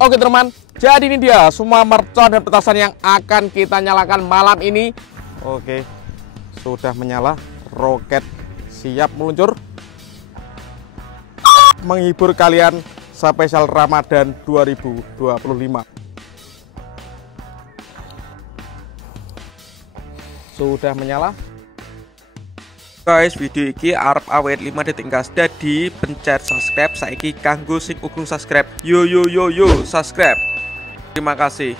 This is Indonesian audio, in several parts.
Oke teman, jadi ini dia semua mercon dan petasan yang akan kita nyalakan malam ini. Oke, sudah menyala, roket siap meluncur, menghibur kalian spesial Ramadan 2025. Sudah menyala. Guys, video ini arep awet 5 detik gas. Jadi pencet subscribe saiki kanggo sing urung subscribe. Yo subscribe. Terima kasih.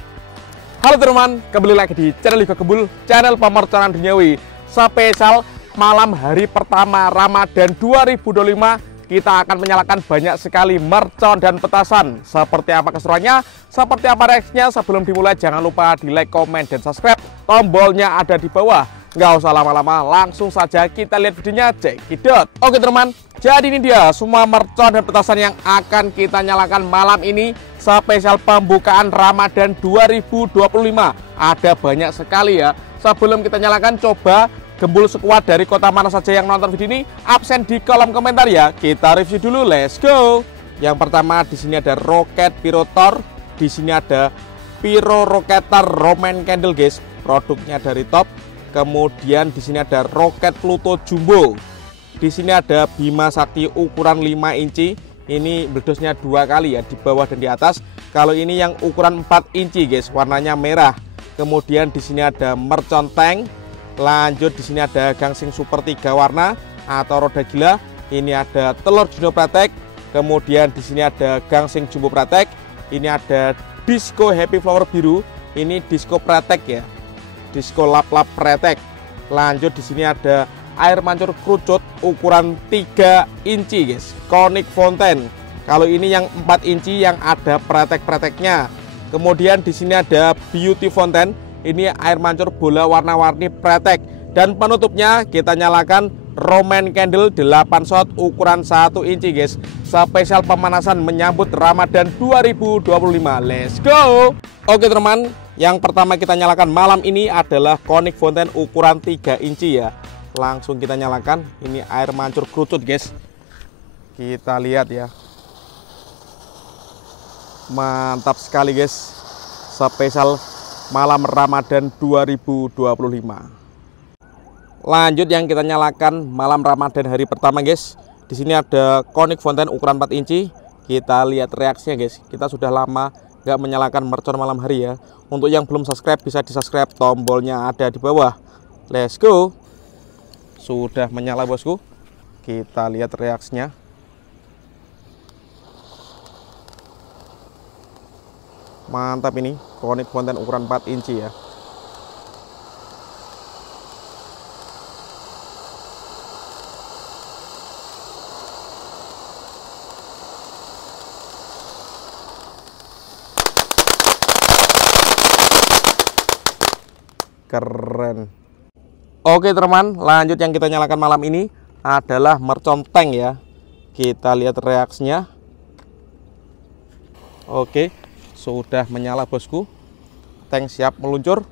Halo teman, kembali lagi di channel Liga Gembul, channel pemerconan duniawi. Spesial malam hari pertama Ramadan 2025, kita akan menyalakan banyak sekali mercon dan petasan. Seperti apa keseruannya, seperti apa reaksinya, sebelum dimulai jangan lupa di like, komen, dan subscribe. Tombolnya ada di bawah. Nggak usah lama-lama, langsung saja kita lihat videonya, cekidot. Oke teman, jadi ini dia semua mercon dan petasan yang akan kita nyalakan malam ini. Spesial pembukaan Ramadan 2025. Ada banyak sekali ya. Sebelum kita nyalakan, coba Gembul sekuat dari kota mana saja yang nonton video ini, absen di kolom komentar ya. Kita review dulu, let's go. Yang pertama di sini ada roket Pyrotor, di sini ada Pyro Roketer Roman Candle guys, produknya dari top. Kemudian di sini ada roket Pluto Jumbo. Di sini ada Bima Sakti ukuran 5 inci. Ini meledosnya 2 kali ya, di bawah dan di atas. Kalau ini yang ukuran 4 inci guys, warnanya merah. Kemudian di sini ada mercon tank. Lanjut di sini ada gangsing super 3 warna atau roda gila. Ini ada telur Juno Pratek. Kemudian di sini ada gangsing jumbo Pratek. Ini ada disco happy flower biru. Ini disco Pratek ya. Disco lap-lap Pratek. Lanjut di sini ada air mancur kerucut ukuran 3 inci guys, Conic Fountain. Kalau ini yang 4 inci yang ada pretek-preteknya. Kemudian di sini ada Beauty Fountain. Ini air mancur bola warna-warni pretek. Dan penutupnya kita nyalakan Roman Candle 8 shot ukuran 1 inci guys. Spesial pemanasan menyambut Ramadan 2025. Let's go. Oke teman, yang pertama kita nyalakan malam ini adalah Conic Fountain ukuran 3 inci ya. Langsung kita nyalakan. Ini air mancur kerucut guys. Kita lihat ya. Mantap sekali guys. Spesial malam Ramadan 2025. Lanjut yang kita nyalakan malam Ramadan hari pertama guys. Di sini ada Conic Fountain ukuran 4 inci. Kita lihat reaksinya guys. Kita sudah lama nggak menyalakan mercon malam hari ya. Untuk yang belum subscribe bisa di subscribe, tombolnya ada di bawah. Let's go. Sudah menyala bosku. Kita lihat reaksinya. Mantap ini Conic Fountain ukuran 4 inci ya. Keren. Oke teman, lanjut yang kita nyalakan malam ini adalah mercon tank ya. Kita lihat reaksinya. Oke, sudah menyala bosku. Tank siap meluncur.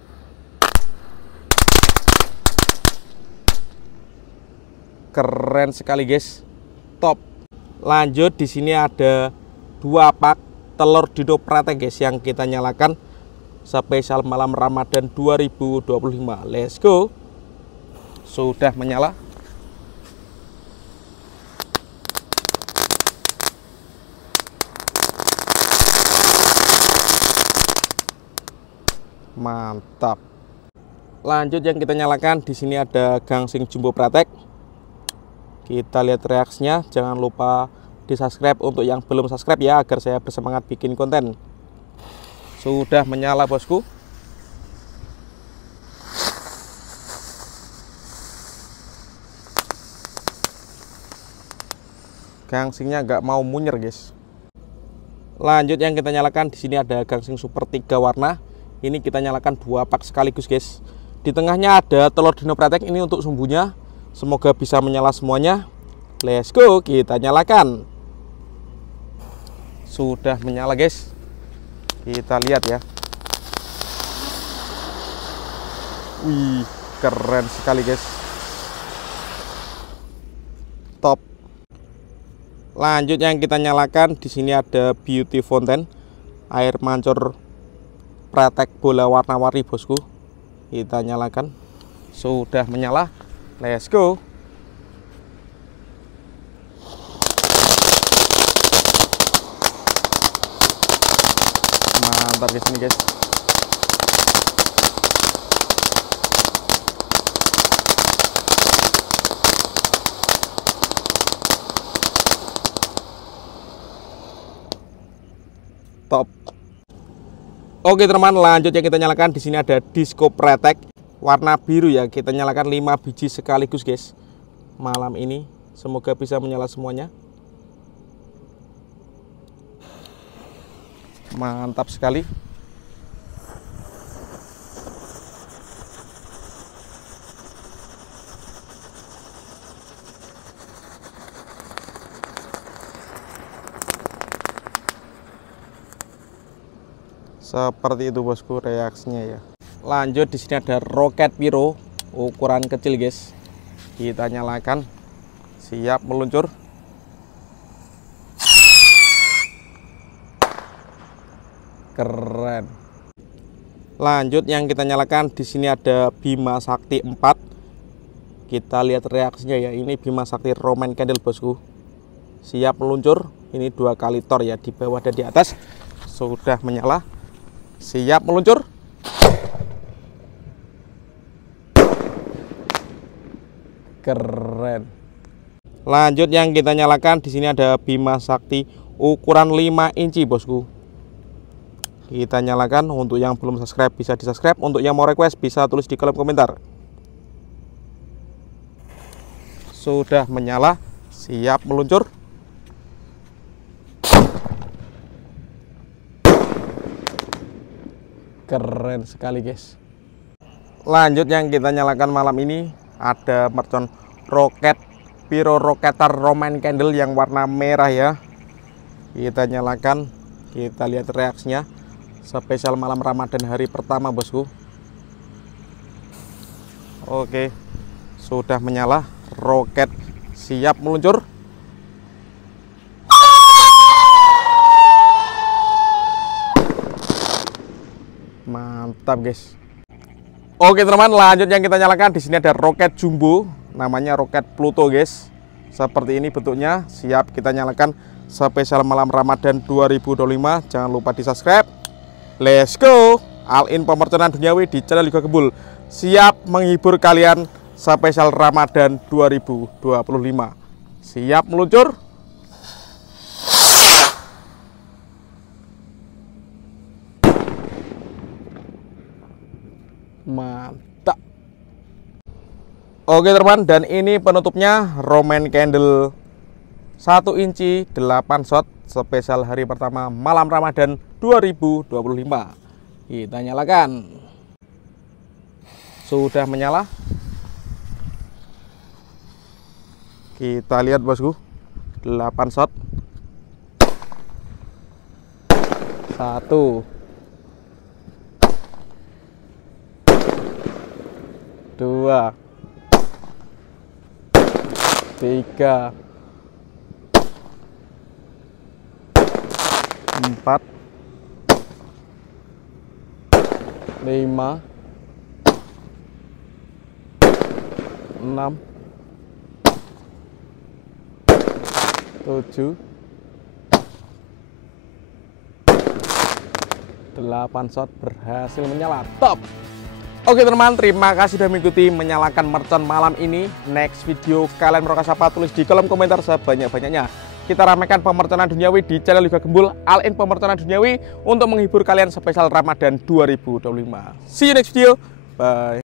Keren sekali guys. Top. Lanjut di sini ada 2 pak telur Juno Pratek guys yang kita nyalakan. Spesial malam Ramadan 2025. Let's go. Sudah menyala. Mantap. Lanjut yang kita nyalakan di sini ada gangsing jumbo Pratek. Kita lihat reaksinya. Jangan lupa di subscribe untuk yang belum subscribe ya, agar saya bersemangat bikin konten. Sudah menyala bosku. Gangsingnya nggak mau munyer guys. Lanjut yang kita nyalakan di sini ada gangsing super 3 warna. Ini kita nyalakan 2 pak sekaligus guys. Di tengahnya ada telur Dino Pratek, ini untuk sumbunya. Semoga bisa menyala semuanya. Let's go, kita nyalakan. Sudah menyala guys. Kita lihat ya. Wih, keren sekali guys. Top. Lanjut yang kita nyalakan di sini ada Beauty Fountain. air mancur pretek bola warna-warni bosku. Kita nyalakan. Sudah menyala, let's go. Mantap guys ini guys. Top. Oke teman, lanjut yang kita nyalakan. Di sini ada disco pretek warna biru ya. Kita nyalakan 5 biji sekaligus guys. Malam ini semoga bisa menyala semuanya. Mantap sekali. Seperti itu bosku reaksinya ya. Lanjut di sini ada roket piro ukuran kecil guys. Kita nyalakan. Siap meluncur. Keren. Lanjut yang kita nyalakan di sini ada Bima Sakti 4. Kita lihat reaksinya ya. Ini Bima Sakti Roman Candle bosku. Siap meluncur. Ini 2 kali tor ya, di bawah dan di atas. Sudah menyala. Siap meluncur. Keren. Lanjut yang kita nyalakan di sini ada Bima Sakti ukuran 5 inci bosku. Kita nyalakan. Untuk yang belum subscribe bisa di subscribe. Untuk yang mau request bisa tulis di kolom komentar. Sudah menyala. Siap meluncur. Keren sekali guys. Lanjut yang kita nyalakan malam ini ada mercon roket piro roketer Roman Candle yang warna merah ya. Kita nyalakan. Kita lihat reaksinya. Spesial malam Ramadan hari pertama bosku. Oke, sudah menyala. Roket siap meluncur. Mantap guys. Oke teman, lanjut yang kita nyalakan di sini ada roket jumbo, namanya roket Pluto guys. Seperti ini bentuknya. Siap kita nyalakan. Spesial malam Ramadan 2025. Jangan lupa di subscribe. Let's go. All in pemerconan duniawi di channel Liga Gembul. Siap menghibur kalian spesial Ramadan 2025. Siap meluncur. Mantap. Oke teman, dan ini penutupnya Roman Candle 1 inci 8 shot spesial hari pertama malam Ramadan 2025. Kita nyalakan. Sudah menyala. Kita lihat bosku. 8 shot. 1 2 3 4 5 6 7 8 shot berhasil menyala. Top. Oke teman, terima kasih sudah mengikuti menyalakan mercon malam ini. Next video kalian mau apa, tulis di kolom komentar sebanyak-banyaknya. Kita ramaikan pemerconan duniawi di channel Liga Gembul. All in pemerconan duniawi untuk menghibur kalian spesial Ramadan 2025. See you next video. Bye.